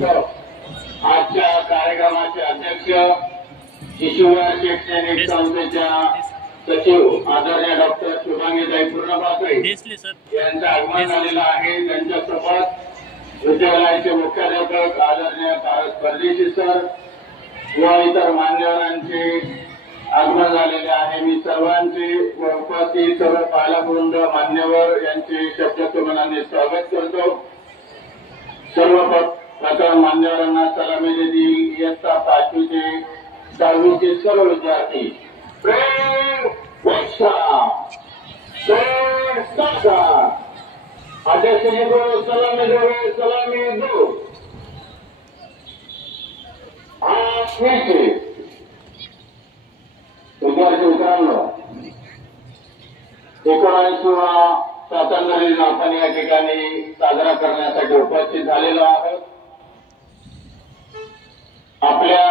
आजच्या कार्यक्रमाचे अध्यक्ष शिशुवार शैक्षणिक संस्थेच्या सचिव आदरणीय डॉक्टर शुभांगीताई पूर्णपात्रे यांचं आगमन झालेलं आहे। त्यांच्यासोबत विद्यालयाचे मुख्याध्यापक आदरणीय पारस परदेशी सर व इतर मान्यवरांचे आगमन झालेले आहे। मी सर्वांचे व उपस्थित सर्व पालकवृंद मान्यवर यांचे शब्दस्थ मनाने स्वागत करतो। सर्वप्रथम मान्यवरांना सलामी देतील इयत्ता 5वी ते 10वी चे सर्व विद्यार्थी। प्रेम वर्षा प्रेम सासा अध्यक्षजी को सलामी दो नीचे विद्यार्थी मित्रांनो 19वा स्वातंत्र्य दिन आपण या ठिकाणी साजरा करण्यासाठी उपस्थित झालेलो आहोत। आपल्या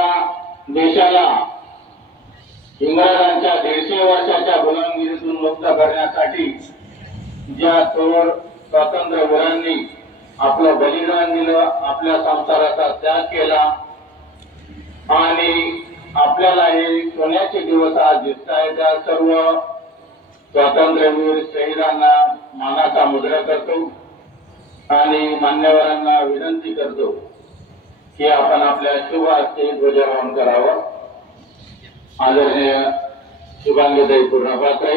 देशाला इंग्रजांच्या 150 वर्षाच्या गुलामगिरीतून मुक्त करण्यासाठी ज्या थोर स्वातंत्र्यवीरांनी आपलं बलिदान दिलं, आपल्या संसाराचा त्याग केला आणि आपल्याला हे सोन्याचे दिवस आज दिसत आहेत, त्या सर्व स्वातंत्र्यवीर शहीदांना मानाचा मुद्रा करतो आणि मान्यवरांना विनंती करतो की आपण आपल्या शुभ हस्ते ध्वजारोहण करावं। आदरणीय शुभांगीताई पूर्णपात्रे,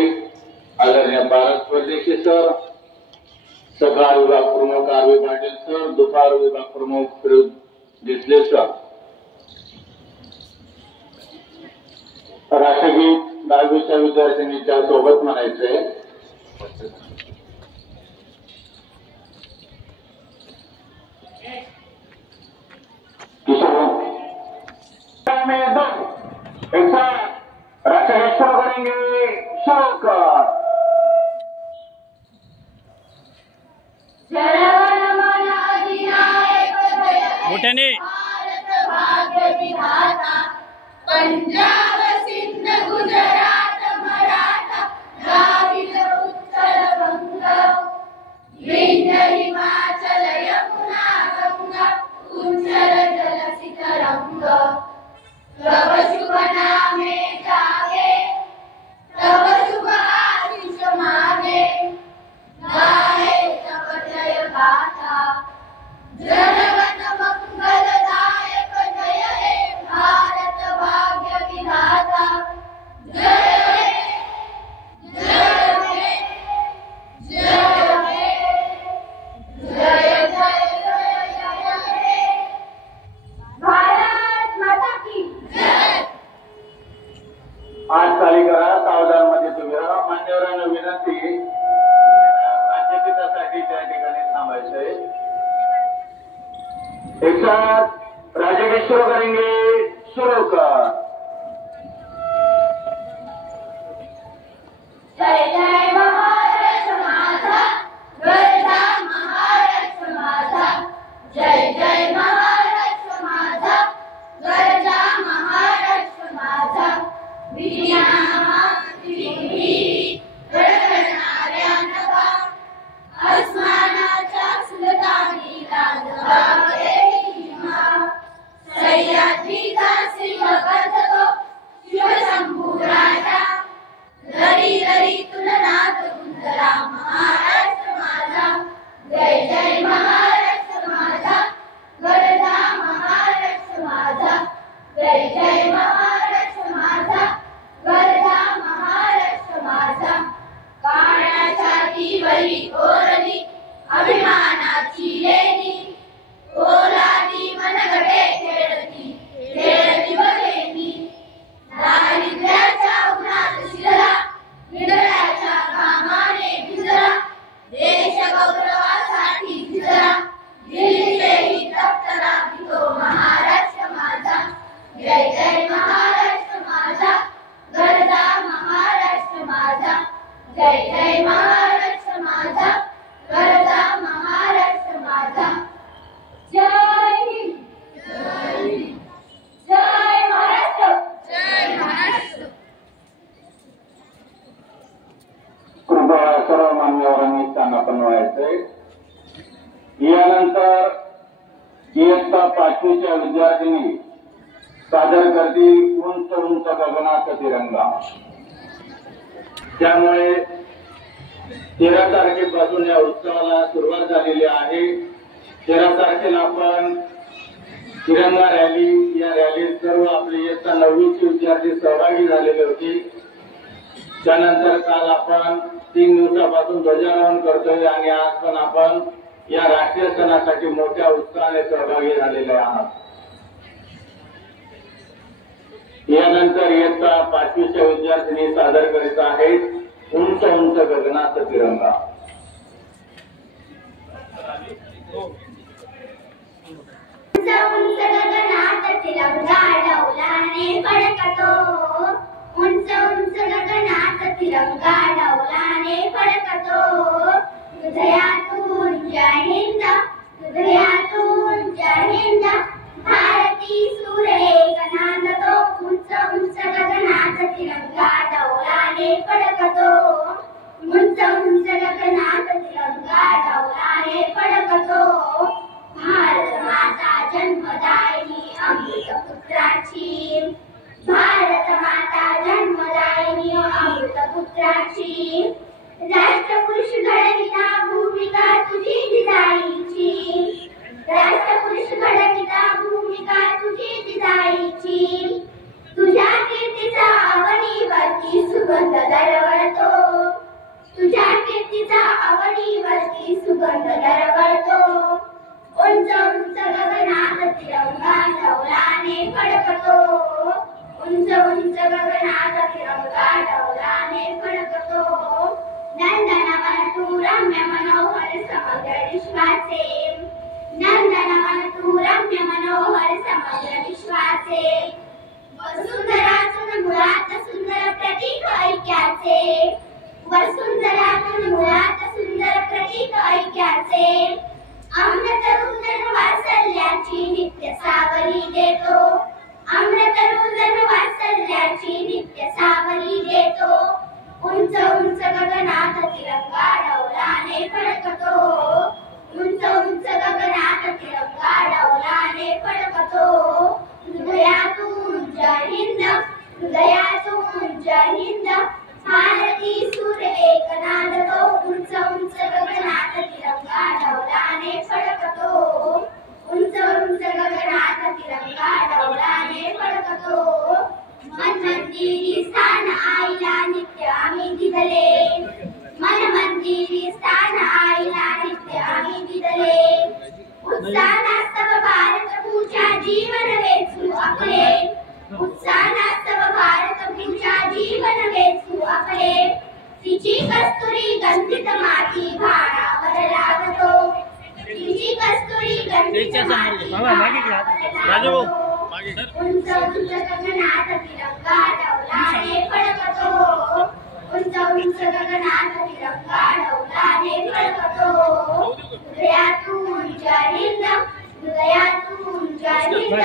आदरणीय पारस परदेशी सर, सकाळ विभाग प्रमुख आर.व्ही. पाटील सर, दुपार विभाग प्रमुख फिरोज डिसले सर, राष्ट्रगीत 10वीच्या विद्यार्थिनीच्या सोबत म्हणायचंय। राष्ट्रगीत शुरू करेंगे, शुरू कर। मोठ्याने भाग्य विधाता पंजाब सिंध गुजरात मराठा द्राविड उत्कल बंग विंध्य हिमाचल यमुना गंगा उज्जल जलसी तरंग तव शुभ नामे जागे तव शुभ आशीष मागे गाये तव जय गाथा जनगण मंगलदायक जय हे भारत भाग्य विधाता जय हे जय हे जय हे जय जय जय हे भारत माता की जय। आज तालिका सावधानमध्ये तुम्ही राहा। मान्यवरांना विनंती राज्यगीतासाठी त्या ठिकाणी थांबायचंय। एक साथ राज्यगीत शुरू करेंगे, शुरू कर। जय जय महाराष्ट्र माझा गरजा महाराष्ट्र माझा जय जय महाराष्ट्र माझा गरजा महाराष्ट्र माझा रडणाऱ्या नभा आसमानाच्या सुलतानी राजभागे सह्याद्रीचा सिंह करतो शिवशंभू राजा लरी लरी तुलनात गुंजला महाराष्ट्र माझा जय जय महाराष्ट्र माझा गरजा महाराष्ट्र माझा जय जय महाराष्ट्र माझा गरजा महाराष्ट्र माझा काळ्या छातीवरी कोरली अभिमानाची लेणी ओलादी मनगटे खेळती बघेनी दारिद्र्याच्या उन्हात शिरला निडळ्याच्या घामाने भिजला देश गौरवासाठी झिजला दिल्लीचेही दप्तरा भितो महाराष्ट्र माझा जय जय महाराष्ट्र माझा गरजा महाराष्ट्र माझा जय जय महाराष्ट्र माझा गरजा महाराष्ट्र माझा जय हिंद जय हिंद जय महाराष्ट्र जय महाराष्ट्र। कृपया सर्व मान्यवरांनी स्थानापन्न व्हायचंय। यानंतर इयत्ता 5वीच्या विद्यार्थिनी सादर करतील उंच उंच गगनाचा तिरंगा। त्यामुळे 13 तारखेपासून या उत्सवाला सुरुवात झालेली आहे। 13 तारखेला आपण तिरंगा रॅली, या रॅलीत सर्व आपले इयत्ता 9वीचे विद्यार्थी सहभागी झालेले होते। त्यानंतर काल आपण 3 दिवसापासून ध्वजारोहण करतोय आणि आज पण आपण या राष्ट्रीय सणासाठी मोठ्या उत्साहाने सहभागी झालेले आहात। यानंतर इयत्ता 5वीच्या विद्यार्थिनी सादर करीत आहेत उंच उंच गगनाचा तिरंगा। उंच गगनात तिरंगा डौलाने फडकतो, उंच उंच गगनात तिरंगा डौलाने फडकतो। हृदयातून जय हिंद, हृदयातून जय हिंद, भारती सूर एक नांदतो। उंच उंच गगनात तिरंगा डौलाने फडकतो, उंच उंच गगनात तिरंगा डौलाने फडकतो। भारत माता जन्मदायिनी अमृतपुत्राची, भारत माता जन्मदायिनी अमृतपुत्राची, राष्ट्रपुरुष घडविता भूमिका तुझी जिजाईची, राष्ट्रपुरुष घडविता भूमिका तुझी जिजाईची। तुझ्या कीर्तीचा अवनीवरती सुगंध दरवळतो, तुझ्या कीर्तीचा अवनीवरती सुगंध दरवळतो। उंच उंच गगनात तिरंगा डौलाने फडकतो, उंच उंच गगनात तिरंगा डौलाने फडकतो। नंदनवन तू रम्य मनोहर समग्र विश्वाचे, नंदनवन तू रम्य मनोहर समग्र विश्वाचे। वसुंधरातून मुळात सुंदर प्रतीक ऐक्याचे, वसुंधरातून मुळात सुंदर प्रतीक ऐक्याचे। अमृतरुदन वात्सल्याची नित्य सावली देतो, अमृतरुदन वात्सल्याची नित्य सावली देतो। उंच उंच गगनात तिरंगा डौलाने फडकतो, उंच उंच गगनात तिरंगा डौलाने फडकतो। हृदयातून जय हिंद, हृदयातून जय हिंद, भारती सूर एक नांदतो। उंच उंच गगनात तिरंगा डौलाने फडकतो, उंच उंच गगनात तिरंगा डौलाने फडकतो। मन मंदिरी स्थान आईला नित्य आम्ही दिदले, मन मंदिरी स्थान आईला नित्य आम्ही दिदले। उत्साहास्तव भारत पूजा जीवन वेचू आपले, उत्साहास्तव भारत पूजा जीवन वेचू आपले। तिची कस्तुरी गंधित माती भारावर लागतो, तिची कस्तुरी गंधित माती भारावर लागतो। उंच उंच गगनात तिरंगा डौलाने फडकतो, उंच उंच गगनात तिरंगा डौलाने फडकतो। हृदयातून जय हिंद, हृदयातून जय हिंद,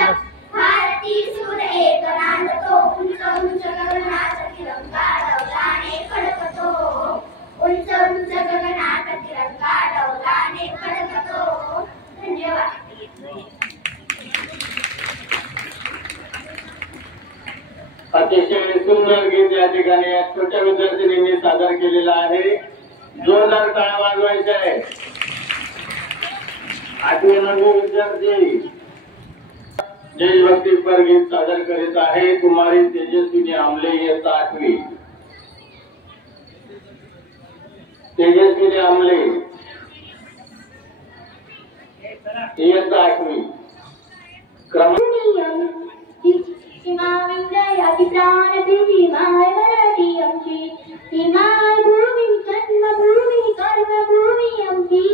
भारती सूर एक नांदतो। उंच उंच गगनात तिरंगा डौलाने फडकतो, उंच उंच गगनात तिरंगा डौलाने फडकतो। धन्यवाद। अतिशय सुंदर गीत या ठिकाणी या छोट्या विद्यार्थिनींनी सादर केलेलं आहे। जोरदार टाळ्या वाजवायच्या आहे। 8वी 9वी विद्यार्थी देशभक्तीपर गीत सादर करीत आहे कुमारी तेजस्विनी आमले इयत्ता 8वी। तेजस्विनी आमले इयत्ता 8वी। सीमाविंद्रयाची प्राणप्रिय माय मराठी आमची, ही माय भूमी जन्मभूमी कर्मभूमी आमची,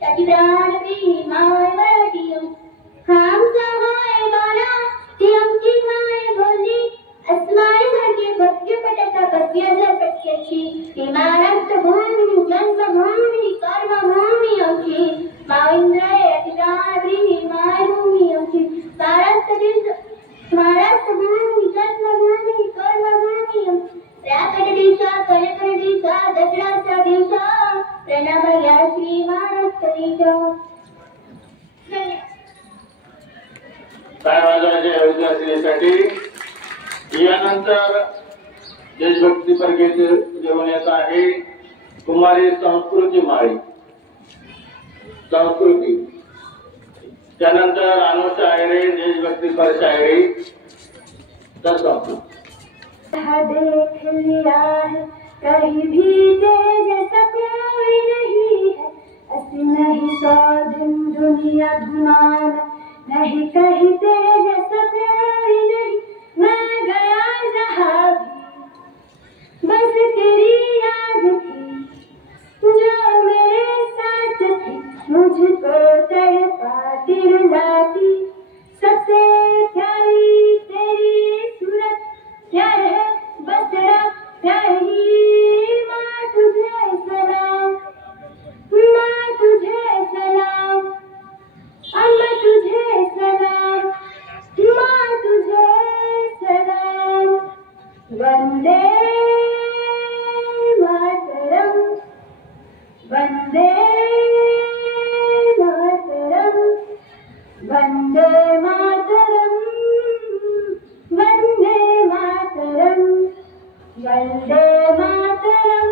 त्याची प्राणप्रिय माय मराठी आमची। हा आमचा माय बाळा ती आमची माय बोली, अस्माळीसारखी भक्तीपटाचा भक्य झटक्याची, ही महाराष्ट्र भूमी जन्मभूमी कर्मभूमी आमची, माविंद्रयाची प्राणप्रिय माय भूमी आमची। महाराष्ट्र भूमी जन्मभूमी कर्मभूमी, राकट दिशा कणकण दिशा दसऱ्याचा दिवसा, प्रणव या श्री महाराष्ट्र दिशा। काय वाजवायचे विद्यार्थिनीसाठी। यानंतर देशभक्तीपर गीत घेऊन येत आहे कुमारी संस्कृती माळी संस्कृती। त्यानंतर अनुषा आयरे देशभक्तीपर शायरी तर देख लिया है कहीं भी जैसा कोई नहीं है, ऐसी नहीं सौ दिन दुनिया घुमाना, नहीं कहीं जैसा कोई नहीं। मैं गया जहाँ भी बस तेरी याद थी, जो मेरे साथ थी मुझको तड़पाती रुलाती। सबसे प्यारी तेरी सूरत प्यार है बस तेरा प्यार ही। माँ तुझे सलाम, माँ तुझे सलाम, अम्मा तुझे सलाम, माँ तुझे सलाम। वंदे मातरम, वंदे मातरम, वंदे मातरम, वंदे मातरम, वंदे मातरम,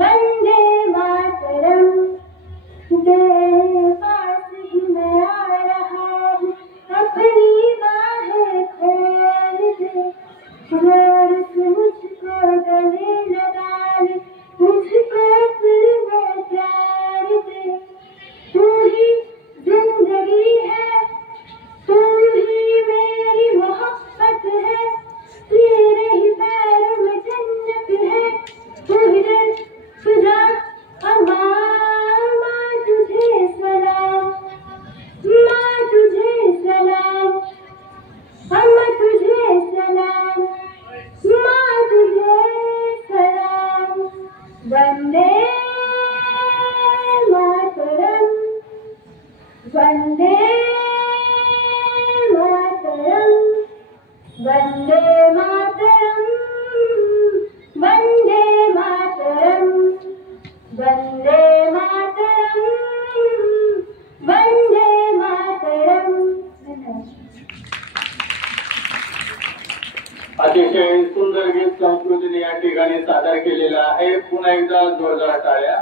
वंदे मातरम। तेरे पास ही मैं आ रहा हूँ, अपनी बाहें खोल दे, जोर से मुझको गले लगा ले, मुझको फिर वो प्यार दे। तू ही जिंदगी है, तू ही मेरी मोहब्बत है, तेरे ही पैरों में जन्नत है। तू ही दिल तुझा अम्मा, माँ तुझे सलाम, माँ तुझे सलाम, अम्मा तुझे सलाम, माँ तुझे सलाम। वंदे मातरम, वंदे मातरम, वंदे मातरम, वंदे मातरम, वंदे मातरम, वंदे मातरम। अतिशय सुंदर गीत संस्कृतीने या ठिकाणी सादर केलेलं आहे। पुन्हा एकदा जोरदार टाळ्या।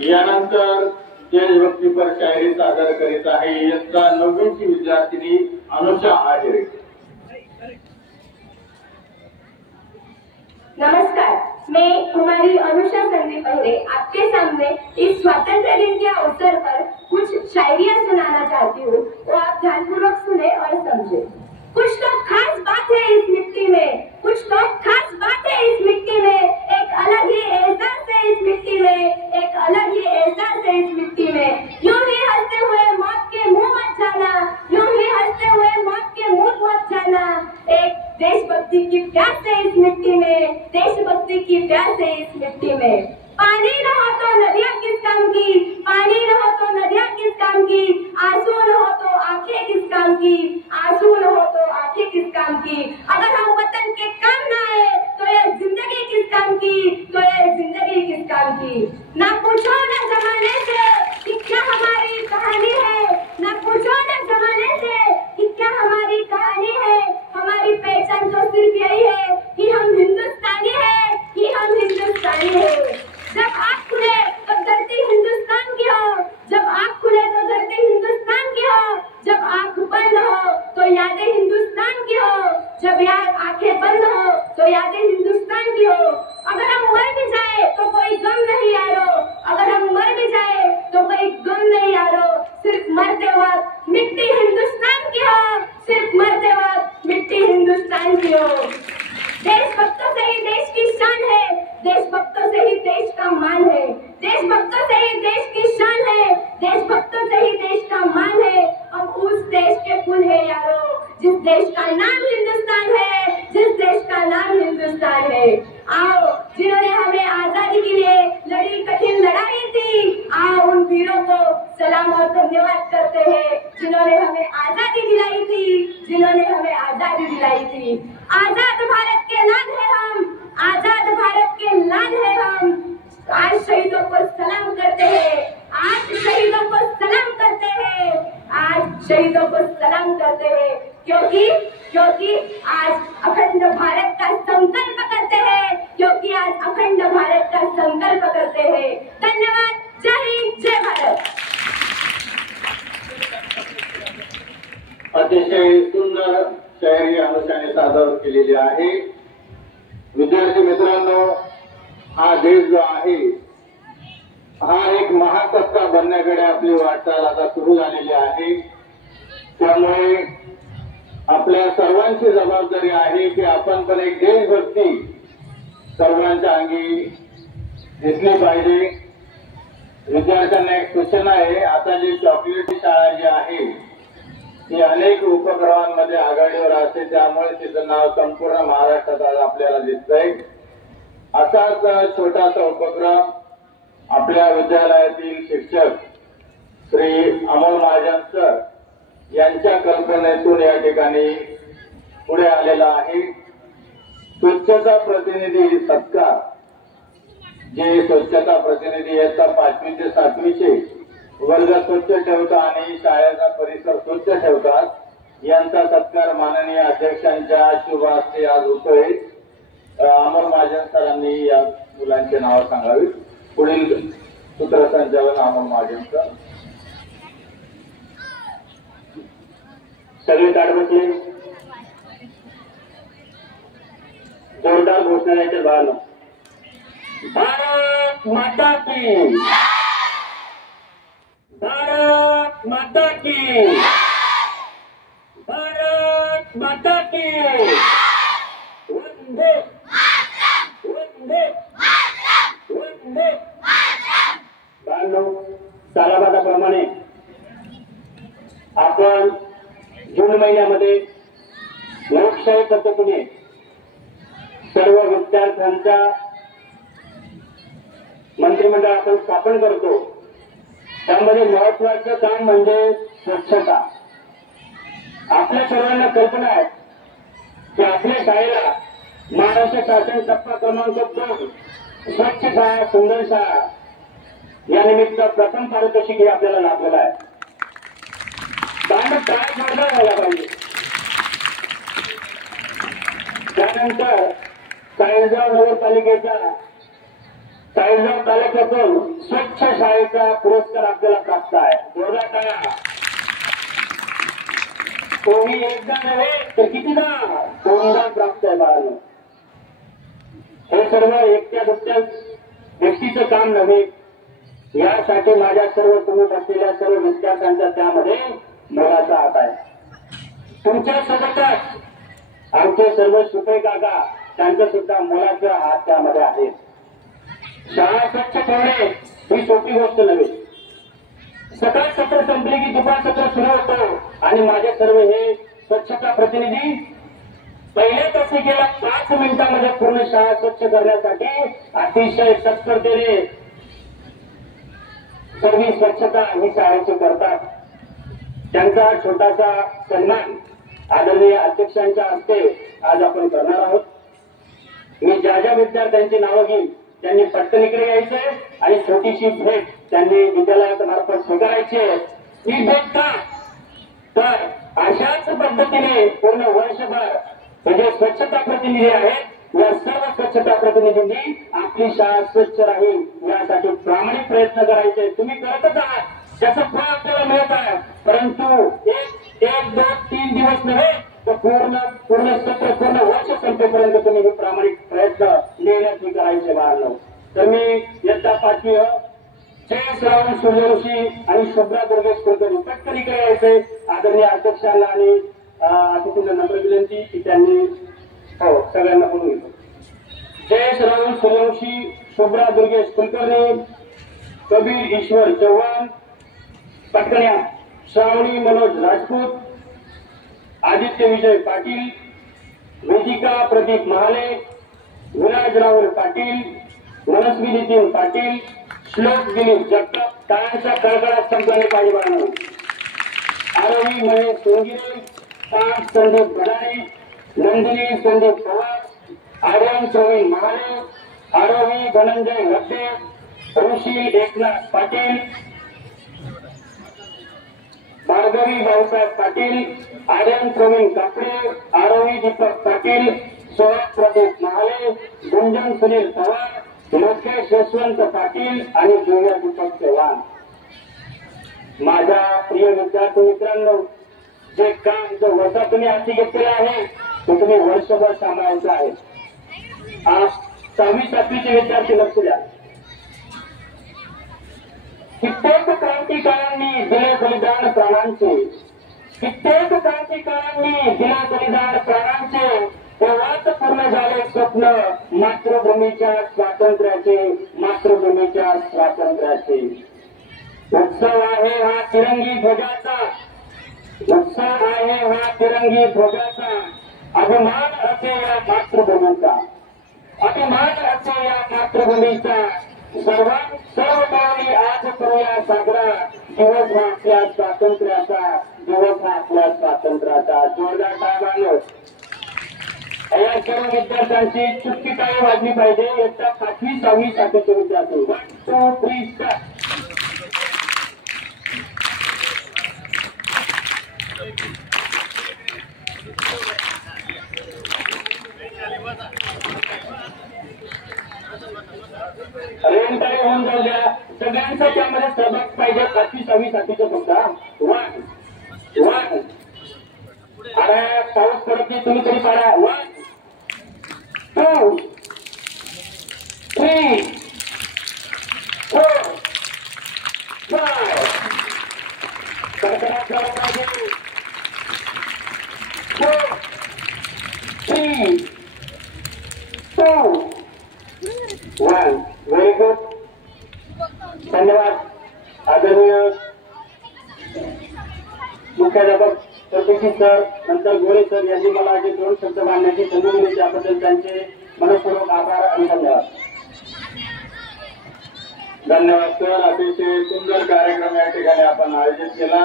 यानंतर देशभक्तीपर शायरी सादर करीत आहे इयत्ता 9वीची विद्यार्थिनी अनुषा आहिरे। नमस्कार, मैं कुमारी अनुषा संदीप आहिरे आपके सामने इस स्वतंत्र दिन के अवसर पर कुछ शायरियाँ सुनाना चाहती हूँ, तो आप ध्यानपूर्वक सुने और समझे। कुछ तो खास बात है इस मिट्टी में, कुछ तो खास बात है इस मिट्टी में, एक अलग ही एहसास है इस मिट्टी में, एक अलग ही एहसास है इस मिट्टी में। यूं ही हंसते हुए मौत के मुंह मत जाना, यूं ही हंसते हुए मौत के मुंह मत जाना। एक देशभक्ति की प्यास है इस मिट्टी में, देशभक्ति की प्यास है इस मिट्टी में। पानी न हो तो नदियाँ किस काम की, पानी न हो तो नदियाँ किस काम की, आंसू न हो तो आंखें किस काम की, आंसू न हो तो आंखें किस काम की। अगर हम वतन के काम न आए तो ये जिंदगी किस काम की, तो ये जिंदगी किस काम की। ना पूछो ना जमाने से कि क्या हमारी कहानी है, ना पूछो ना जमाने से कि क्या हमारी कहानी है। हमारी पहचान तो सिर्फ यही है कि हम हिंदुस्तानी है, कि हम हिंदुस्तानी है। जब आँख खुले तो धरती हिंदुस्तान की हो, जब आँख खुले तो धरती हिंदुस्तान की हो, जब आँख बंद हो तो यादें हिंदुस्तान की हो, जब यार आंखें बंद हो तो यादें हिंदुस्तान की हो। अगर हम मर भी जाए तो कोई गम नहीं यारो, अगर हम मर भी जाए तो कोई गम नहीं यारो। सिर्फ मरते वक्त मिट्टी हिंदुस्तान की हो, सिर्फ मरते वक्त मिट्टी हिंदुस्तान की हो। देशभक्तों से ही देश की शान है, देशभक्तों से ही देश का मान है, देशभक्तों से ही देश की शान है, देशभक्तों से ही देश का मान है। हम उस देश के फूल है यारो, जिस देश का नाम हिंदुस्तान है, जिस देश का नाम हिंदुस्तान है। आओ जिन्होंने हमें आजादी के लिए लड़ी कठिन लड़ाई थी, आओ उन वीरों को सलाम और धन्यवाद करते हैं, जिन्होंने हमें आजादी दिलाई थी, जिन्होंने हमें आजादी दिलाई थी। आजाद भारत के लाल है हम, आजाद भारत के लाल है हम। आज शहीदों को सलाम करते हैं, आज शहीदों को सलाम करते हैं। आहे. विद्यार्थी मित्रांनो, हा देश जो आहे हा एक महासत्ता बनण्याकडे आपली वाटचाल आता सुरू झालेली आहे. त्यामुळे आपल्या सर्वांची जबाबदारी आहे की आपण पण एक देशभक्ती सर्वांच्या अंगी दिसली पाहिजे. विद्यार्थ्यांना एक सूचना आहे, आता जी चॉकलेट शाळा जी आहे ती अनेक उपक्रमांमध्ये आघाडीवर असते, त्यामुळे तिचं नाव संपूर्ण महाराष्ट्रात आज आपल्याला दिसतंय. असाच छोटासा उपक्रम आपल्या विद्यालयातील शिक्षक श्री अमोल महाजन सर यांच्या कल्पनेतून या ठिकाणी पुढे आलेला आहे. स्वच्छता प्रतिनिधी सत्कार, जे स्वच्छता प्रतिनिधी येतात 5वी ते 7वीचे वर्ग स्वच्छ ठेवतात आणि शाळेचा परिसर स्वच्छ ठेवतात, यांचा सत्कार माननीय अध्यक्षांच्या शुभ हस्ते आज होतोय. अमोल महाजन सरांनी या मुलांचे नाव सांगावी. पुढील सूत्रसंचालन अमोल महाजन सर. सगळे ताट बसले. जोरदार घोषणा द्यायचे बाळांनो. भारत माता की, भारत माता की, भारत माता की, वंदे वंदे वंदे. बाळांनो, सालाबादाप्रमाणे आपण जून महिन्यामध्ये लोकशाही पद्धतीने सर्व विद्यार्थ्यांचा मंत्रिमंडळ आपण स्थापन करतो. त्यामध्ये महत्वाचं काम म्हणजे स्वच्छता. आपल्या सर्वांना कल्पना आहे की आपल्या शाळेला महाराष्ट्र शासन टप्पा क्रमांक 2 स्वच्छ शाळा सुंदर शाळा या निमित्त प्रथम पारितोषिक हे आपल्याला लाभलेलं आहे. त्यामुळे काय जोरदार व्हायला पाहिजे. त्यानंतर चाळीसगाव नगरपालिकेचा चाळीसगाव तालुक्यातून स्वच्छ शाळेचा पुरस्कार आपल्याला प्राप्त आहे. जोरदार टाळ्या. तोही एकदा नव्हे तर कितीदा 2दा प्राप्त आहे बाळांनो. हे सर्व एकट्या दुसऱ्या व्यक्तीचं काम नव्हे. यासाठी माझ्या सर्व तुम्ही बसलेल्या सर्व विद्यार्थ्यांचा त्यामध्ये मोलाचा हात आहे. तुमच्या सोबतच आमचे सर्व सुपे काका त्यांचं सुद्धा मोलाचा हात त्यामध्ये आहे. शाळा स्वच्छ ठेवणे ही सोपी गोष्ट नव्हे. सकाळ सत्र संपले की दुपार सत्र सुरू होतो आणि माझे सर्व हे स्वच्छता प्रतिनिधी पहिल्या तासिकेला 5 मिनिटांमध्ये पूर्ण शाळा स्वच्छ करण्यासाठी अतिशय तत्परतेने सर्व स्वच्छता ही शाळेची करतात. त्यांचा छोटासा सन्मान आदरणीय अध्यक्षांच्या हस्ते आज आपण करणार आहोत. मी ज्या ज्या विद्यार्थ्यांची नावं घेईन त्यांनी पटकन इकडे यायचे आणि छोटीशी भेट त्यांनी विद्यालयात मार्फत स्वीकारायची. ही भेट का तर अशाच पद्धतीने पूर्ण वर्षभर हे जे स्वच्छता प्रतिनिधी आहेत या सर्व स्वच्छता प्रतिनिधींनी आपली शाळा स्वच्छ राहील यासाठी प्रामाणिक प्रयत्न करायचे. तुम्ही करतच आहात, त्याचं फळ आपल्याला मिळत आहे. परंतु एक 2-3 दिवस नव्हे तर पूर्ण सत्र पूर्ण वर्ष संपेपर्यंत तुम्ही हे प्रामाणिक प्रयत्न नेहमी करायचे बाळांनो. तर मी इयत्ता 5वी जयेश राहुल सूर्यवंशी आणि शुभ्रा दुर्गेश कुलकर्णी पटकन इकडे यायचे. आदरणीय अध्यक्षांना आणि अतिथींना नम्र विनंती की त्यांनी सगळ्यांना बोलून घेतो. जयेश राहुल सूर्यवंशी, शुभ्रा दुर्गेश कुलकर्णी, कबीर ईश्वर चव्हाण पटकन या. श्रावणी मनोज राजपूत, आदित्य विजय पाटील, वेदिका प्रदीप महाले, विराज राहुल पाटील, मनस्वी नितीन पाटील, श्लोक दिलीप जगताप. टाळ्यांचा कडकडाट संपल्याने पाहिजे बाळांनो. आरोही महेश सोंगिरे, ताज संदीप भडाणे, नंदिनी संदीप पवार, आर्यन प्रवीण महाले, आरोही धनंजय गड्डे, ऋषी एकनाथ पाटील, भार्गवी भाऊसाहेब पाटील, आर्यन प्रवीण कापडे, आरोही दीपक पाटील, सोहम प्रदीप महाले, गुंजन सुनील पवार, लोकेश यशवंत पाटील आणि दिव्या दीपक चव्हाण. माझ्या प्रिय विद्यार्थी मित्रांनो, जे काम जो वसा तुम्ही हाती घेतलेला आहे तो तुम्ही वर्षभर सांभाळायचा आहे. आज 6वी-7वीचे विद्यार्थी लक्ष द्या. कित्येक क्रांतिकारांनी दिले बलिदान प्राणांचे, कित्येक क्रांतिकारांनी दिले बलिदान प्राणांचे, तेव्हाच पूर्ण झाले स्वप्न मातृभूमीच्या स्वातंत्र्याचे, मातृभूमीच्या स्वातंत्र्याचे. उत्सव आहे हा तिरंगी ध्वजाचा, उत्सव आहे हा तिरंगी ध्वजाचा. अभिमान असे या मातृभूमीचा, अभिमान असे या मातृभूमीचा. सर्व मिळून आज करूया साजरा दिवस हा आपल्या स्वातंत्र्याचा, दिवस हा आपल्या स्वातंत्र्याचा. जोरदार टाळ्या. या सर्व विद्यार्थ्यांची चुटकी टाळी वाजली पाहिजे. इयत्ता 5वी 6वी 7वीचे विद्यार्थी. 1 2 3 स्टार्ट. रेणताळे होऊन जाऊ द्या. सगळ्यांचा त्यामध्ये सहभाग पाहिजे. 5वी 6वी 7वीचे सुद्धा. 1 अरे पाऊस पडत नाही, तुम्ही तरी पाडा. 1 2 3 4 5 कडकडाट झाला पाहिजे. 4 3 2 1. Very good. धन्यवाद. आदरणीय मुख्याध्यापक प्रतिष्ठित सर, नंतर गोरे सर यांनी मला जे 2 शब्द मांडण्याची संधी दिली त्याबद्दल त्यांचे मनपूर्वक आभार आणि धन्यवाद. धन्यवाद सर. अतिशय सुंदर कार्यक्रम या ठिकाणी आपण आयोजित केला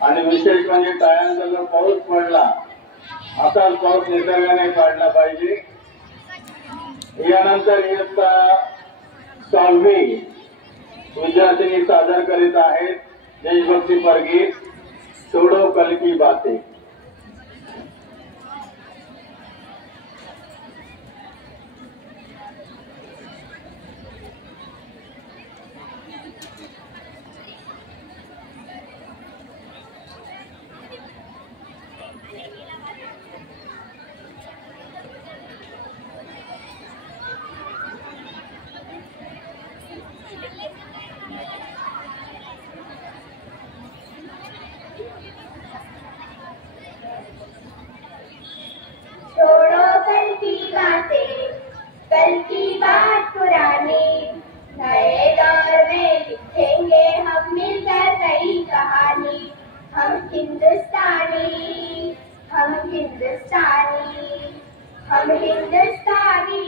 आणि विशेष म्हणजे टाळ्यांचा जो पाऊस पडला, असाच पाऊस निसर्गाने पाडला पाहिजे. यानंतर इयत्ता 6वी विद्यार्थिनी सादर करीत आहेत देशभक्तीपर गीत छोड़ो कल की बातें. कल की बात पुरानी, नए दौर में लिखेंगे हम मिलकर नई कहानी. हम हिंदुस्तानी, हम हिंदुस्तानी, हम हिंदुस्तानी,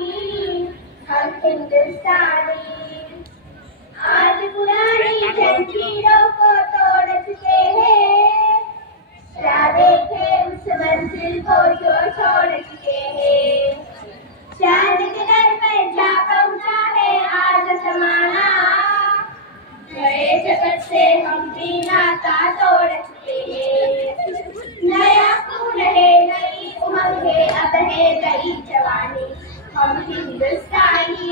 हम हिंदुस्तानी. आज पुरानी जंजीरों को तोड़ चुके हैं, क्या देखे उस मंजिल को जो छोड़ चुके हैं. चांद के दर पर जा पहुंचा है आज जमाना, नए जगत से हम भी नाता तोड़ चुके हैं. नया खून है, नई उमंग है, अब है नई जवानी. हम हिंदुस्तानी,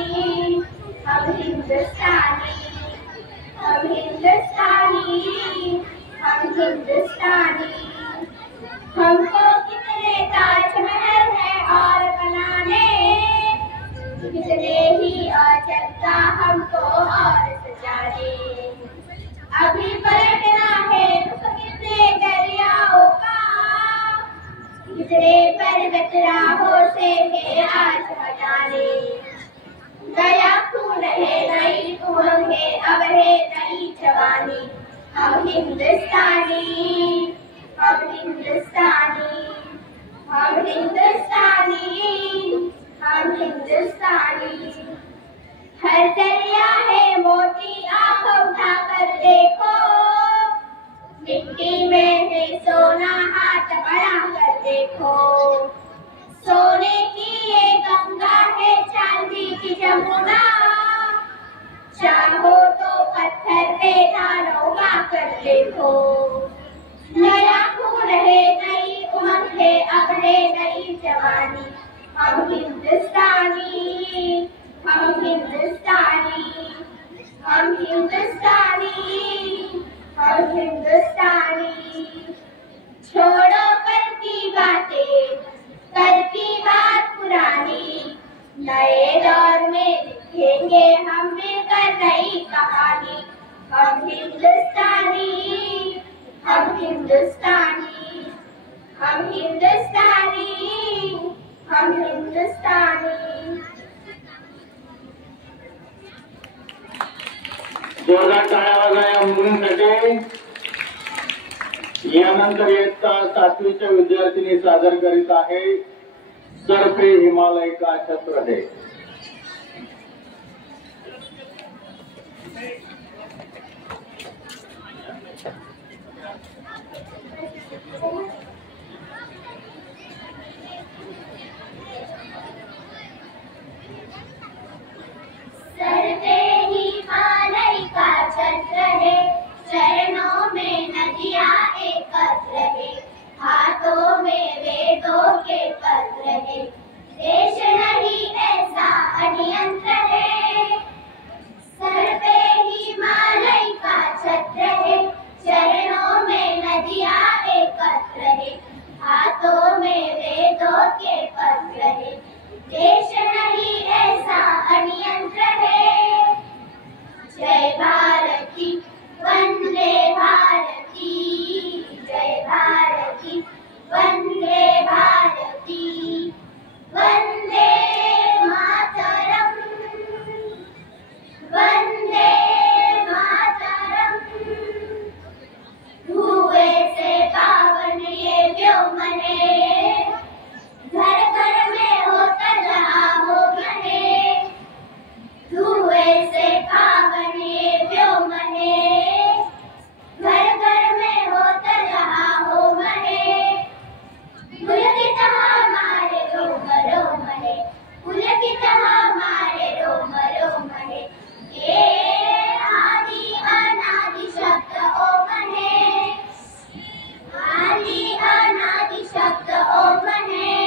हम हिंदुस्तानी, हम हिंदुस्तानी, हम हिंदुस्तानी. हमको कितने ताजमहल है और बनाने, कितने ही और जगता हमको और सजाने. अभी पलटना है कितने दरियाओं का, कितने पर्वत राहों से है आज हटाने. नया खून है, नई उमंग है, अब है नई जवानी. हम हिंदुस्तानी, हम हिंदुस्तानी, हम हिंदुस्तानी, हम हिंदुस्तानी. हर दरिया है मोती, आंख उठाकर देखो, मिट्टी में है सोना, हाथ बढ़ाकर देखो. सोने की ये गंगा है, चांदी की जमुना, चाहो तो पत्थर पे ढाल उगा कर देखो. नया खून है, नई उमंग है, अब है नई जवानी. हम हिंदुस्तानी, हम हिंदुस्तानी, हम हिंदुस्तानी, हम हिंदुस्तानी. छोड़ो कल की बातें, हम मिलकर नई कहानी, हम हिंदुस्तानी, हम हिंदुस्तानी, हम हिंदुस्तानी, हम हिंदुस्तानी। जोरदार टाळ्या वाजवा या मुलींसाठी। यानंतर इयत्ता 7वीच्या विद्यार्थिनी सादर करीत आहे सर पे हिमालय का छत्र है। सर पे हिमालय का छत्र है, चरणों में नदियां एकत्र है, हाथों में वेदों के पत्र है, देश नहीं ऐसा अनियंत्र है। सर पे हिमालय का छत्र है, चरणों में नदियां एकत्र है, हाथों में वेदों के पत्र है, देश नहीं ऐसा अनियंत्र है। जय भारती वंदे भारती, जय भारती वंदे भारती, वंदे मातरम, वंदे मातरम। धुएं से पावन ये व्योम है, घर घर में होता जहाँ हो बने। धुएं से पावन ये व्योम है, घर घर में होता जहाँ हो बने। पुलकित हमारे रोम रोम है, पुलकित हमारे रोम रोम है, ये आदि अनादि शब्द ओम है, आदि अनादि शब्द ओम है।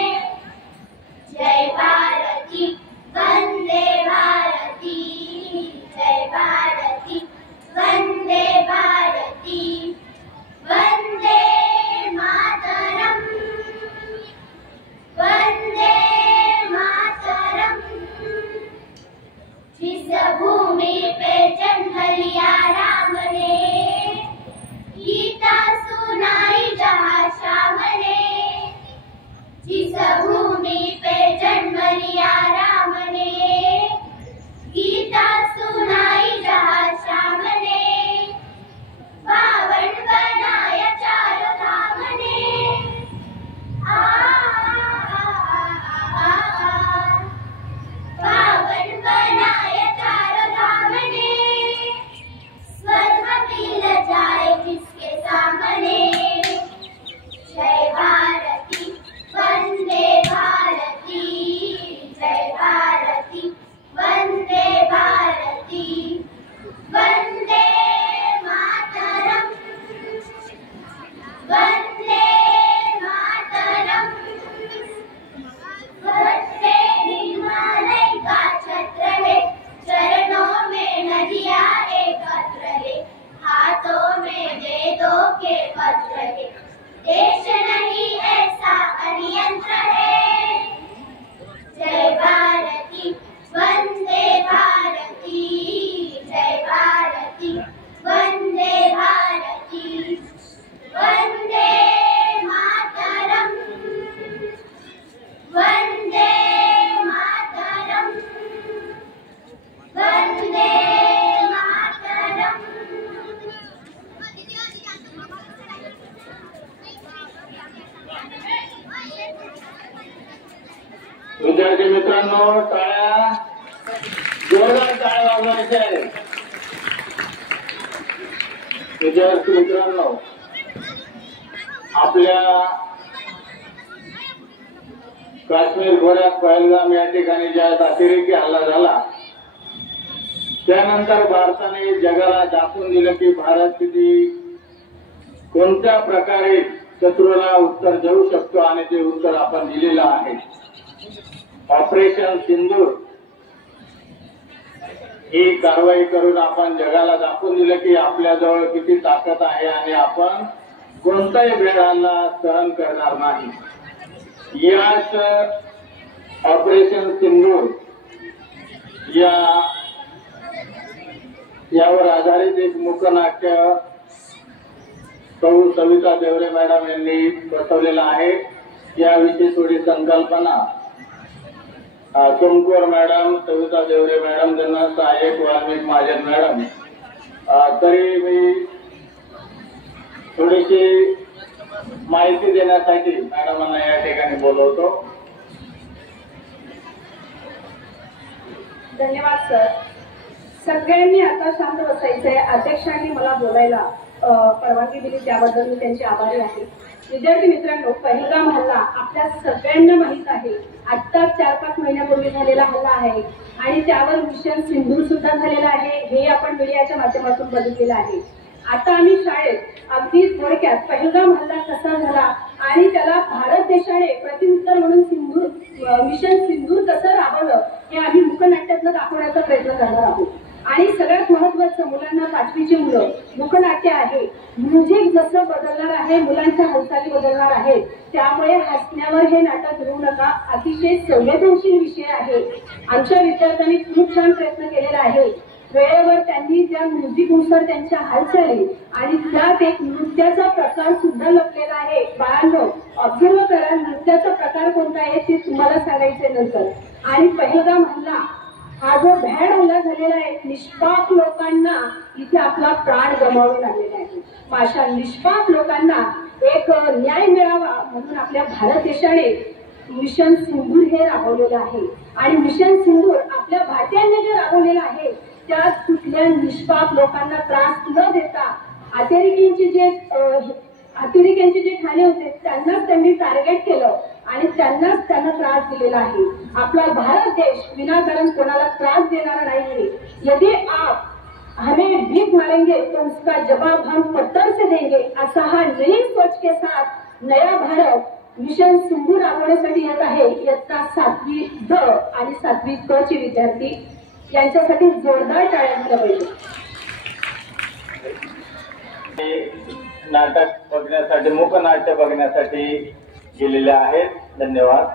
जय भारती वंदे भारती, जय भारती वंदे भारती, वंदे मातरम, वंदे मातरम। जिस भूमि पे जन्म लिया राम ने, गीता सुनाई जहाँ श्याम ने। जिस भूमि पे जन्म लिया राम ने, गीता सुनाई जहाँ श्याम ने, पावन बनाया चारों धाम ने। पावन बनाया चारों धाम ने, स्वर्ग मिल जाए जिसके सामने। जय भारती वंदे भारती, जय भारती वंदे भारती, वंदे मातरम, वंदे मातरम। वंदे हिमालय का छत्र है, चरणों में नदियां एकत्र है, हाथों में वेदों के पत्र है, देश नहीं ऐसा अनियंत्र है। जय भारती वंदे भारती, जय भारती वंदे भारती, वंदे मातरम, वंदे मातरम, वंदे मातरम। विद्यार्थी मित्रांनो टाळ्या जोरदार टाळ्या वाजवायच्या आहे। विद्यार्थी मित्रांनो आपल्या काश्मीर खोऱ्यात पहलगाम या ठिकाणी ज्या अतिरेकी हल्ला झाला त्यानंतर भारताने जगाला दाखवून दिलं की भारत किती कोणत्या प्रकारे शत्रूला उत्तर देऊ शकतो आणि ते उत्तर आपण दिलेलं आहे। ऑपरेशन सिंदूर ही कारवाई करून आपण जगाला दाखवून दिलं की आपल्याजवळ किती ताकद आहे आणि आपण कोणताही भेदाला सहन करणार नाही। याच ऑपरेशन सिंदूर या यावर आधारित एक मूकनाट्य सौ सविता देवरे मॅडम यांनी बसवलेलं आहे। याविषयी थोडी संकल्पना सोमकोर मॅडम, सविता देवरे मॅडम, त्यांना सहाय्यक वाल्मिक महाजन मॅडम। तरी मी थोडीशी माहिती देण्यासाठी मॅडमांना या ठिकाणी बोलवतो। धन्यवाद सर। सगळ्यांनी आता शांत बसायचंय। अध्यक्षांनी मला बोलायला परवानगी दिली त्याबद्दल मी त्यांचे आभारी आहे। विद्यार्थी मित्रांनो, पहलगाम हल्ला आपल्या सगळ्यांना माहित आहे। आता 4-5 महिन्यापूर्वी झालेला हल्ला आहे आणि त्यावर मिशन सिंदूर सुद्धा झालेला आहे, हे आपण मीडियाच्या माध्यमातून बघितलेलं आहे। आता आम्ही शाळेत अगदी थोडक्यात पहलगाम हल्ला कसा झाला आणि त्याला भारत देशाने प्रत्युत्तर म्हणून मिशन सिंदूर कसं राबवलं हे आम्ही मूकनाट्यातनं दाखवण्याचा प्रयत्न करणार आहोत। आणि सगळ्यात महत्त्वाचं, मुलांना 5वीची मुलं, मूकनाट्य आहे, म्युझिक जसं बदलणार आहे, मुलांच्या हालचाली बदलणार आहेत, त्यामुळे हसण्यावर हे नाटक घेऊ नका। अतिशय संवेदनशील विषय आहे। आमच्या विद्यार्थ्यांनी खूप छान प्रयत्न केलेला आहे। वेळेवर त्यांनी त्या म्युझिकनुसार त्यांच्या हालचाली आणि त्यात एक नृत्याचा प्रकार सुद्धा लपलेला आहे। बाळांनो, ऑब्झर्व करा, नृत्याचा प्रकार कोणता आहे ते तुम्हाला सांगायचे नंतर। आणि पहलगाम हल्ला हा जो भ्याड हल्ला झालेला आहे, निष्पाप लोकांना इथे आपला प्राण गमावून लागलेला आहे। अशा निष्पाप लोकांना एक न्याय मिळावा म्हणून आपल्या भारत देशाने मिशन सिंदूर हे राबवलेलं आहे। आणि मिशन सिंदूर आपल्या भारतीयांनी जे राबवलेलं आहे त्यात कुठल्या निष्पाप लोकांना त्रास न देता अतिरेक्यांचे जे ठाणे होते त्यांनाच त्यांनी टार्गेट केलं आणि त्यांनाच त्यांना त्रास दिलेला आहे। आपला भारत देश विनाकारण कोणाला त्रास देणारा नाही। यदि आप हमें भीख मारेंगे तो उसका जवाब हम पत्थर से देंगे, असा हा नई सोच के साथ नया भारत मिशन सिंदूर राबवण्यासाठी येत आहे। इयत्ता 7वी ध आणि 7वी क चे विद्यार्थी यांच्यासाठी जोरदार टाळ्या झाल्या पाहिजे। नाटक बघण्यासाठी, मूकनाट्य बघण्यासाठी गेलेले आहेत। धन्यवाद।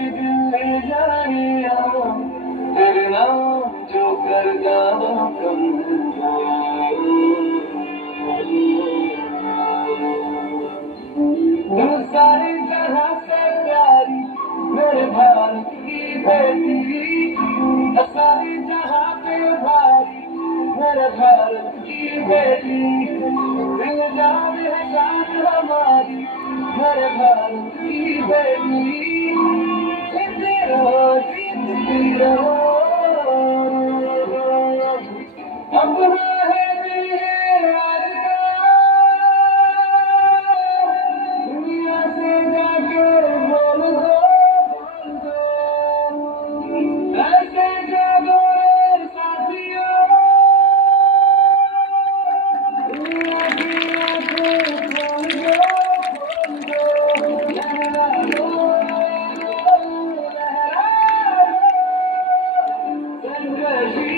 मेरी दिल ले जाए तेरे नाम जो कर जाना कम सारी जहाँ से प्यारी मेरे भारत की बेटी सारी जहाँ पे भारी मेरे भारत की बेटी दिल जान है जान हमारी मेरे भारत की बेटी जीती रहो अपना है दिल आज का दुनिया से जाके बोल दो ऐसे जागो साथियों दुनिया की आंखें खोल दो लहरा संघर्षी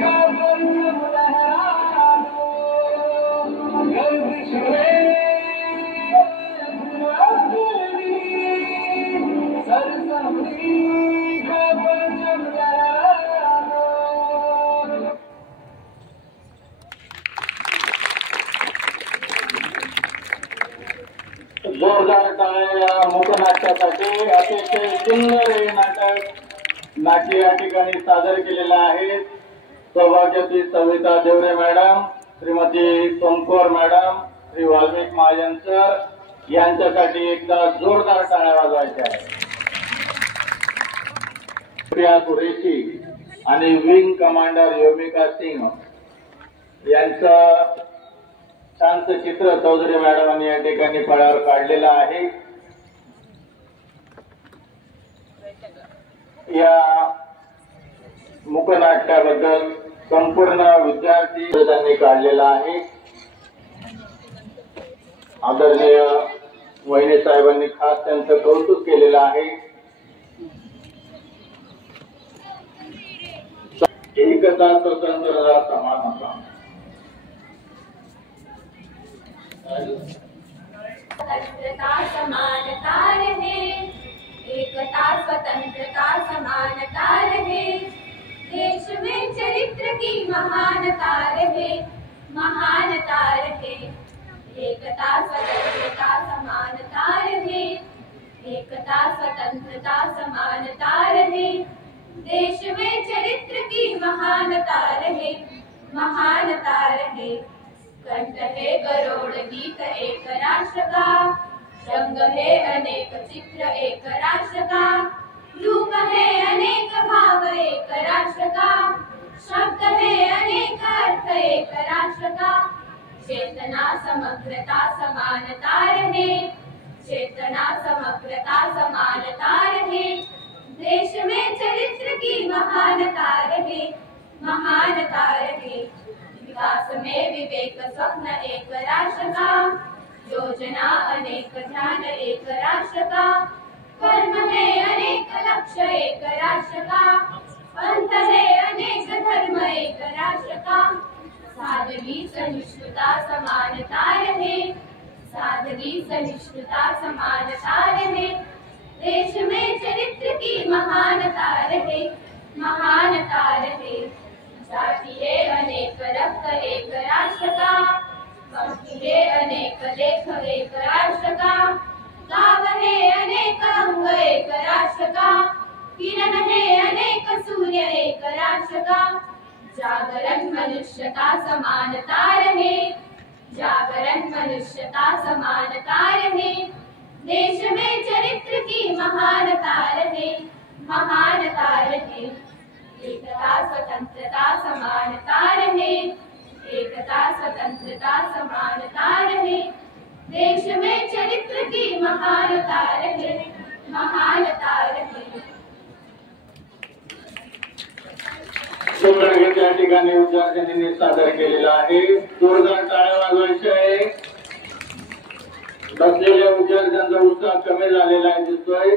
का परचम लहरा दो गर्दिश में सरसब्जी का परचम लहरा दो। जोरदार टाळ्या या मूकनाट्यासाठी अतिशय सुंदर हे नाट्य या ठिकाणी सादर केलेलं आहे. सौभाग्यवती Savita Devare madam, Shrimati Somkor madam, Shri Valmik Mahajan sir यांच्यासाठी एकदा जोरदार टाळ्या वाजवायच्या आहेत. प्रिया कुरेशी आणि विंग कमांडर योमिका सिंग यांचं छानसं चित्र चौधरी मॅडमांनी या ठिकाणी फळ्यावर काढलेलं आहे. या मूकनाट्याबद्दल संपूर्ण विद्यार्थी त्यांनी काढलेला आहे. आदरणीय वहिनी साहेबांनी खास त्यांचं कौतुक केलेलं आहे. एकता स्वतंत्रता समानता स्वतंत्रता समानता रहे एकता स्वतंत्रता समानता रहे देश में चरित्र की महानता रहे एकता स्वतंत्रता समानता रहे एकता स्वतंत्रता समानता रहे देश में चरित्र की महानता रहे कंठ है करोड़ गीत एक राष्ट्र का रंग है अनेक चित्र एक राष्ट्र का रूप है अनेक भाव एक राष्ट्र का शब्द है अनेक अर्थ एक राष्ट्र का चेतना समग्रता समानता रहे चेतना समग्रता समानता रहे देश में चरित्र की महानता रहे विकास में विवेक स्वप्न एक राष्ट्र का योजना अनेक ध्यान एक राष्ट्र का कर्म है अनेक लक्ष्य एक राष्ट्र का पंथ है अनेक धर्म एक राष्ट्र का सादगी सहिष्णुता समानता रहे देश में चरित्र की महानता रहे जाति है अनेक रक्त एक राष्ट्र का पंक्ति है अनेक लेख एक राष्ट्र का गाव है अनेक अंग एक राष्ट्र का किरण है अनेक सूर्य एक राष्ट्र का जागरण मनुष्यता समानता रहे देश में चरित्र की महानता रहे एकता स्वतंत्रता समानता रहे देश में चरित्र की महानता रहे सुंदर गीत या ठिकाणी विद्यार्थ्यांनी सादर केलेलं आहे. जोरदार टाळ्या वाजवायच्या आहे. बसलेल्या विद्यार्थ्यांचा उत्साह कमी झालेला आहे दिसतोय.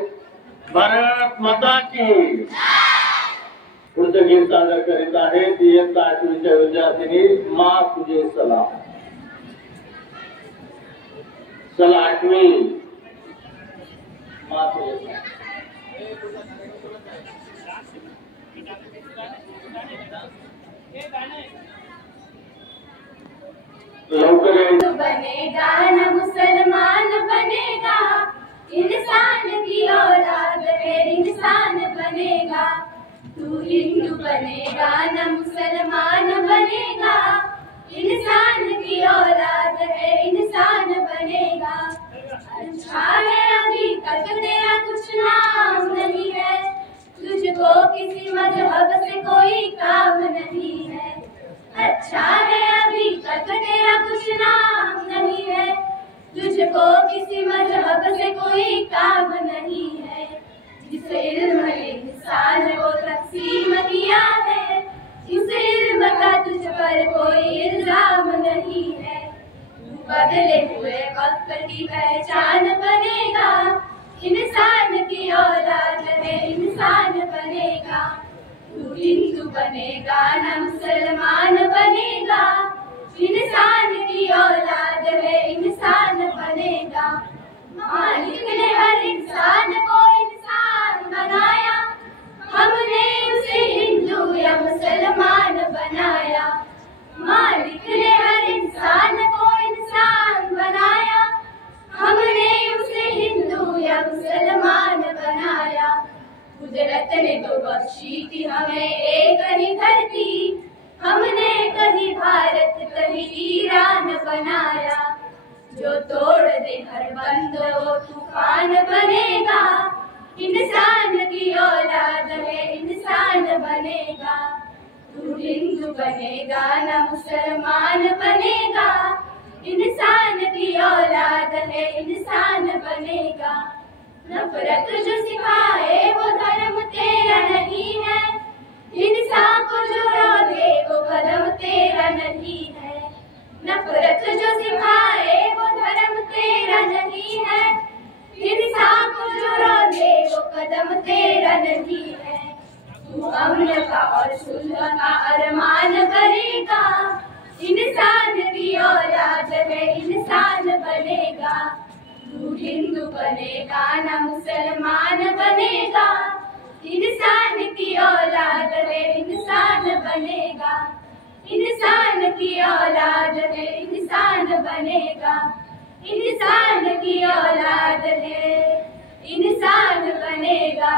भारत माता की पुढचं गीत सादर करीत आहेत इयत्ता 8वीच्या विद्यार्थिनी माँ तुझे सलाम. चला 8वी माँ तुझे सलाम. लवकर यायचं. बनेगा न मुसलमान बनेगा, इंसान की औलाद है इंसान बनेगा। तू हिंदू बनेगा न मुसलमान बनेगा, इंसान की औलाद है इंसान बनेगा। अच्छा है अभी तक तेरा कुछ नाम नहीं है, तुझको किसी मजहब से कोई काम नहीं है। अच्छा है अभी तक तेरा कुछ नाम नहीं है, तुझको किसी मजहब से कोई काम नहीं है। जिस इल्म ने इंसान को तकसीम किया है, इस इल्म का तुझ पर कोई इल्जाम नहीं है। तू बदले हुए वक्त की पहचान बनेगा, इंसान की औलाद है इंसान बनेगा। तू हिंदू बनेगा न मुसलमान बनेगा, इंसान की औलाद है इंसान बनेगा। मालिक ने हर इंसान को इंसान बनाया, हमने उसे हिंदू या मुसलमान बनाया। मालिक ने हर इंसान को इंसान बनाया, हमने उसे हिंदू या मुसलमान बनाया। कुदरत ने तो बख्शी थी हमें एक ही धरती, हमने कहीं भारत कहीं ईरान बनाया। जो तोड़ दे हर बंद वो तूफान बनेगा, इंसान की औलाद है इंसान बनेगा। तू हिंदू बनेगा न मुसलमान बनेगा, इंसान की औलाद है इंसान बनेगा। नफरत जो सिखाए वो धर्म तेरा नहीं है, इंसान को जो रोके वो कदम तेरा नहीं है। नफरत जो सिखाए वो धर्म तेरा नहीं है, इंसान को जो रोके वो कदम तेरा नहीं है। तू अमन का और सुलह का अरमान करेगा, इंसान की औलाद है इंसान बनेगा। तू हिंदू बनेगा न मुसलमान बनेगा, इंसान की औलाद है इंसान बनेगा। इंसान की औलाद है इंसान बनेगा, इंसान की औलाद है इंसान बनेगा।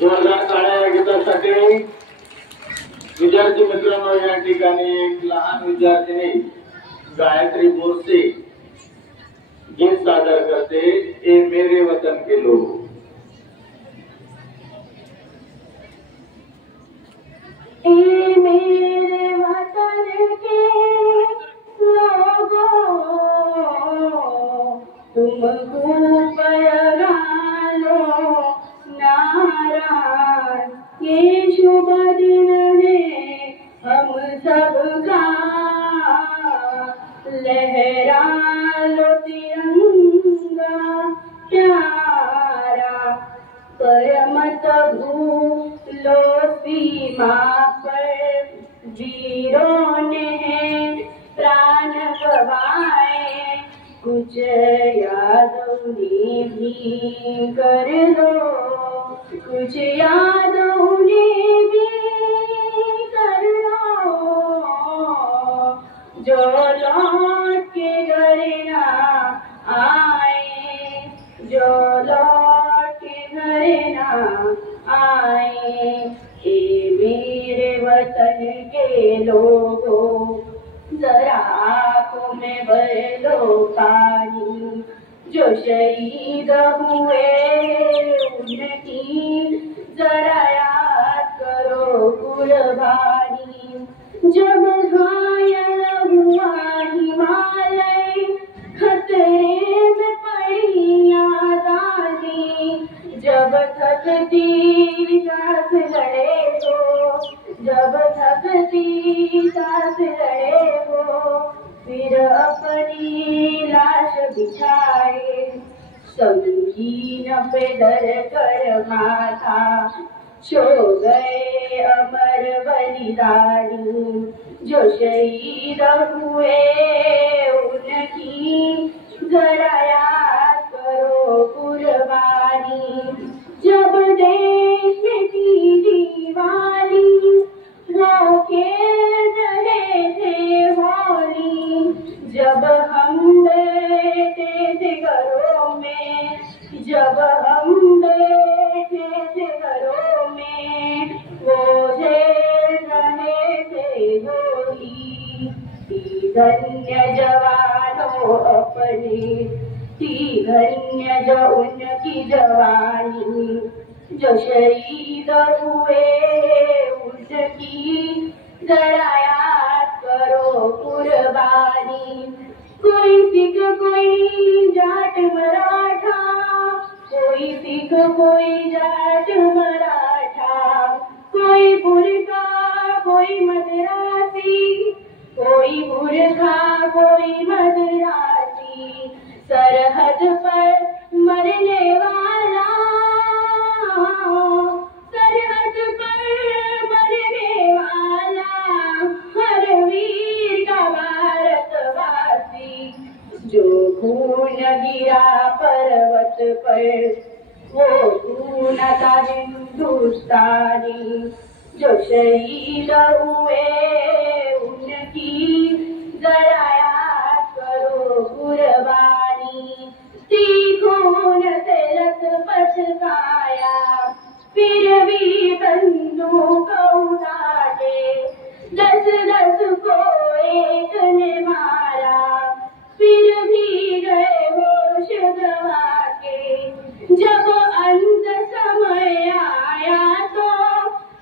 जोरदार टाळ्या या गीतासाठी. विद्यार्थी मित्रांनो, या ठिकाणी एक लहान विद्यार्थिनी गायत्री बोरसे गीत सादर करते, ए मेरे वतन के लोग. ए मेरे वतन के लोगों, तुम खूब लगा लो नारा, ये शुभ दिन है हम सबका, लहरा लो तिरंगा प्यारा, पर मत भूलो सीमा पर वीरों ने प्राण गवाए, कुछ यादों ने भी कर लो, कुछ यादों ने भी कर लो, जो लौट के घर ना आए, जो लौट के घर ना आए। ए मेरे वतन के लोगों, जरा आँखों में भर लो पानी, जो शहीद हुए उनकी जरा याद करो कुर्बानी। जब घायल हुआ हिमालय, खतरे में पड़ी आजादी, जब थकती सांस लड़े हो, जब थकती सांस लड़े हो, फिर अपनी लाश बिछाए, संगीन पे धर कर माथा, सो गए अमर बलिदानी, जो शहीद हुए उनकी जरा याद जब हम बैठे थे घरों में वो झेल रहे थे गोली। थी धन्य जवानों अपनी, थी धन्य जो उनकी जवानी, जो शहीद हुए उनकी जरा याद करो कुर्बानी। कोई सिख कोई जाट मराठा, कोई सिख कोई जाट मराठा, कोई बुरखा कोई मद्रासी, कोई बुरखा कोई मद्रासी, सरहद पर मरने वाला, सरहद पर मरने वाला, हर वीर का भारतवासी। जो खून गिरा पर्वत पर वो खून था हिंदुस्तानी, जो शहीद हुए उनकी जरा याद करो कुर्बानी। खून से लथपथ काया फिर भी बंदूक उठाते, 10-10 को एक ने मारा फिर भी गए होश गवा के। जब अंत समय आया तो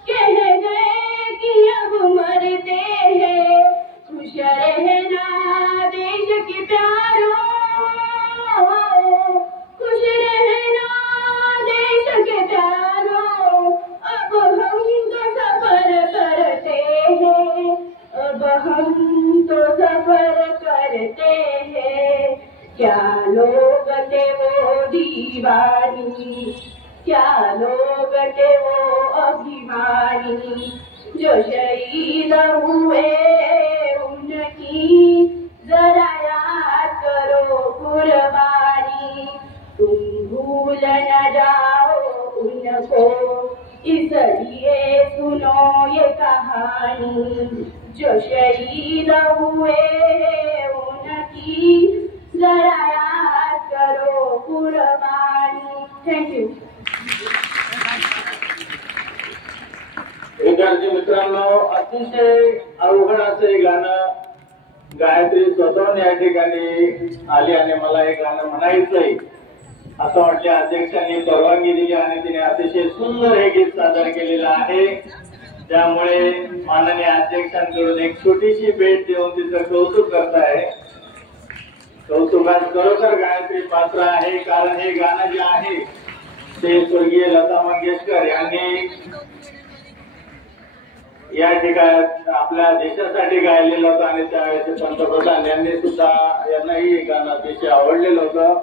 कह गए कि अब मरते हैं, खुश रहना देश के प्यारों, खुश रहना देश के प्यारों। अब हम तो सफर करते हैं, अब हम तो सफर करते हैं। क्या लोग थे वो दीवानी, क्या लोग थे वो अभिमानी, जो शहीद हुए उनकी जरा याद करो कुर्बानी। तुम भूल न जाओ उनको, इसलिए सुनो ये कहानी, जो शहीद हुए उनकी जरा याद करो कुर्बानी। Thank you. विद्यार्थी मित्रांनो, अतिशय अवघड असं हे गाणं गायत्री स्वतःहून या ठिकाणी आली आणि मला हे गाणं म्हणायचंय असं वाटलं. अध्यक्षांनी परवानगी दिली आणि तिने अतिशय सुंदर हे गीत सादर केलेलं आहे. त्यामुळे माननीय अध्यक्षांकडून एक छोटीशी भेट देऊन तिचं कौतुक करताय. कौतुकात खरोखर गायत्री पात्र आहे, कारण हे गाणं जे आहे ते स्वर्गीय लता मंगेशकर यांनी या ठिकाणी आपल्या देशासाठी गायलेलं होतं आणि त्यावेळेस पंतप्रधान यांनी सुद्धा यांनाही हे गाणं अतिशय आवडलेलं होतं.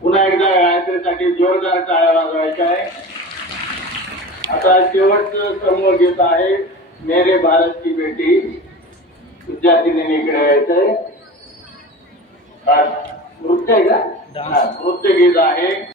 पुन्हा एकदा गायत्रीसाठी जोरदार टाळ्या वाजवायच्या आहे. आता शेवटचं समूह गीत आहे मेरे भारत की बेटी. विद्यार्थीने इकडे यायचंय. नृत्य आहे का? नृत्य गीत आहे.